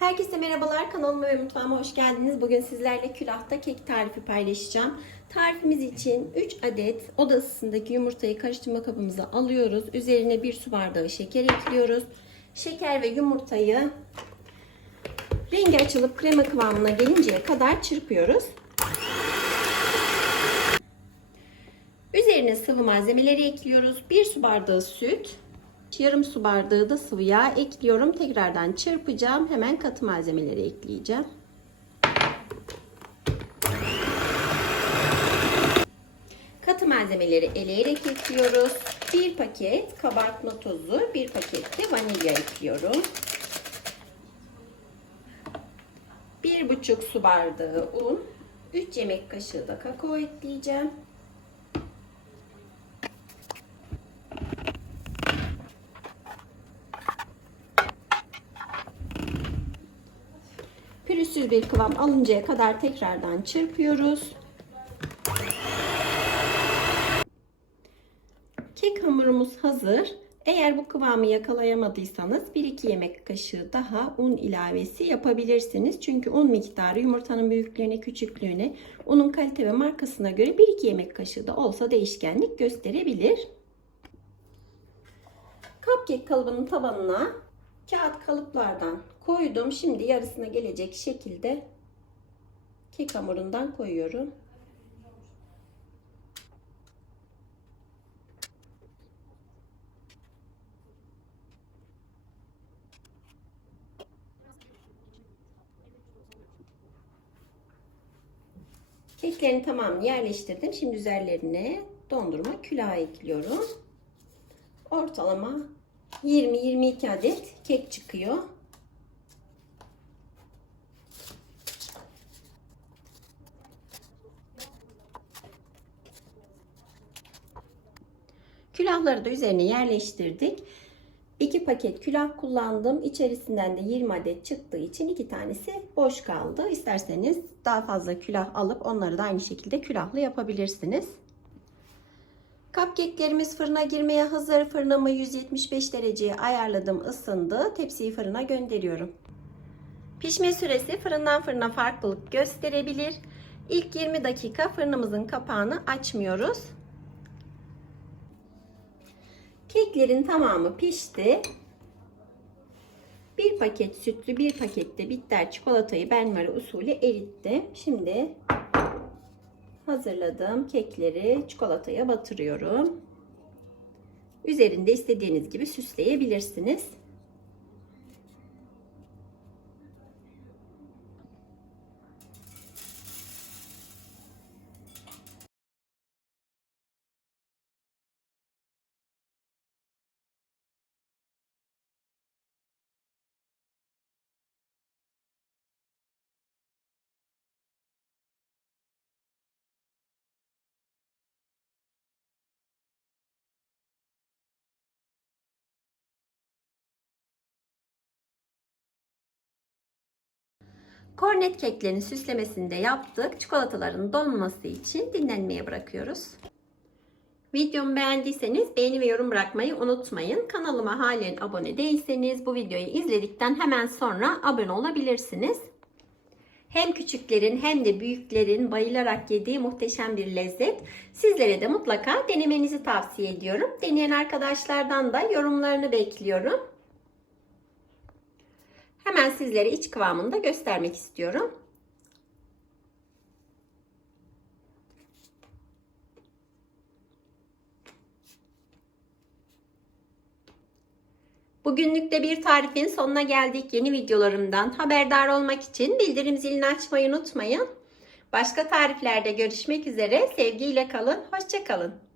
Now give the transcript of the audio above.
Herkese merhabalar. Kanalıma ve mutfağıma hoş geldiniz. Bugün sizlerle külahta kek tarifi paylaşacağım. Tarifimiz için 3 adet oda ısısındaki yumurtayı karıştırma kabımıza alıyoruz. Üzerine 1 su bardağı şeker ekliyoruz. Şeker ve yumurtayı rengi açılıp krema kıvamına gelinceye kadar çırpıyoruz. Üzerine sıvı malzemeleri ekliyoruz. 1 su bardağı süt, yarım su bardağı da sıvı yağ ekliyorum. Tekrardan çırpacağım. Hemen katı malzemeleri ekleyeceğim. Katı malzemeleri eleyerek ekliyoruz. 1 paket kabartma tozu, 1 paket de vanilya ekliyorum. 1,5 su bardağı un, 3 yemek kaşığı da kakao ekleyeceğim. Pürüzsüz bir kıvam alıncaya kadar tekrardan çırpıyoruz. Kek hamurumuz hazır. Eğer bu kıvamı yakalayamadıysanız 1-2 yemek kaşığı daha un ilavesi yapabilirsiniz. Çünkü un miktarı yumurtanın büyüklüğüne, küçüklüğüne, unun kalite ve markasına göre 1-2 yemek kaşığı da olsa değişkenlik gösterebilir. Cupcake kalıbının tabanına kağıt kalıplardan koydum. Şimdi yarısına gelecek şekilde kek hamurundan koyuyorum. Keklerin tamamını yerleştirdim. Şimdi üzerlerine dondurma külahı ekliyorum. Ortalama 20-22 adet kek çıkıyor. Külahları da üzerine yerleştirdik. 2 paket külah kullandım. İçerisinden de 20 adet çıktığı için iki tanesi boş kaldı. İsterseniz daha fazla külah alıp onları da aynı şekilde külahlı yapabilirsiniz. Cupcake'lerimiz fırına girmeye hazır. Fırınımı 175 dereceye ayarladım, ısındı. Tepsiyi fırına gönderiyorum. Pişme süresi fırından fırına farklılık gösterebilir. İlk 20 dakika fırınımızın kapağını açmıyoruz. Keklerin tamamı pişti. Bir paket sütlü, bir pakette bitter çikolatayı benmari usulü erittim. Şimdi hazırladığım kekleri çikolataya batırıyorum. Üzerinde istediğiniz gibi süsleyebilirsiniz. Kornet keklerin süslemesini de yaptık. Çikolataların donması için dinlenmeye bırakıyoruz. Videomu beğendiyseniz beğeni ve yorum bırakmayı unutmayın. Kanalıma halen abone değilseniz bu videoyu izledikten hemen sonra abone olabilirsiniz. Hem küçüklerin hem de büyüklerin bayılarak yediği muhteşem bir lezzet. Sizlere de mutlaka denemenizi tavsiye ediyorum. Deneyen arkadaşlardan da yorumlarını bekliyorum. Hemen sizlere iç kıvamını da göstermek istiyorum. Bugünlük de bir tarifin sonuna geldik. Yeni videolarımdan haberdar olmak için bildirim zilini açmayı unutmayın. Başka tariflerde görüşmek üzere. Sevgiyle kalın. Hoşçakalın.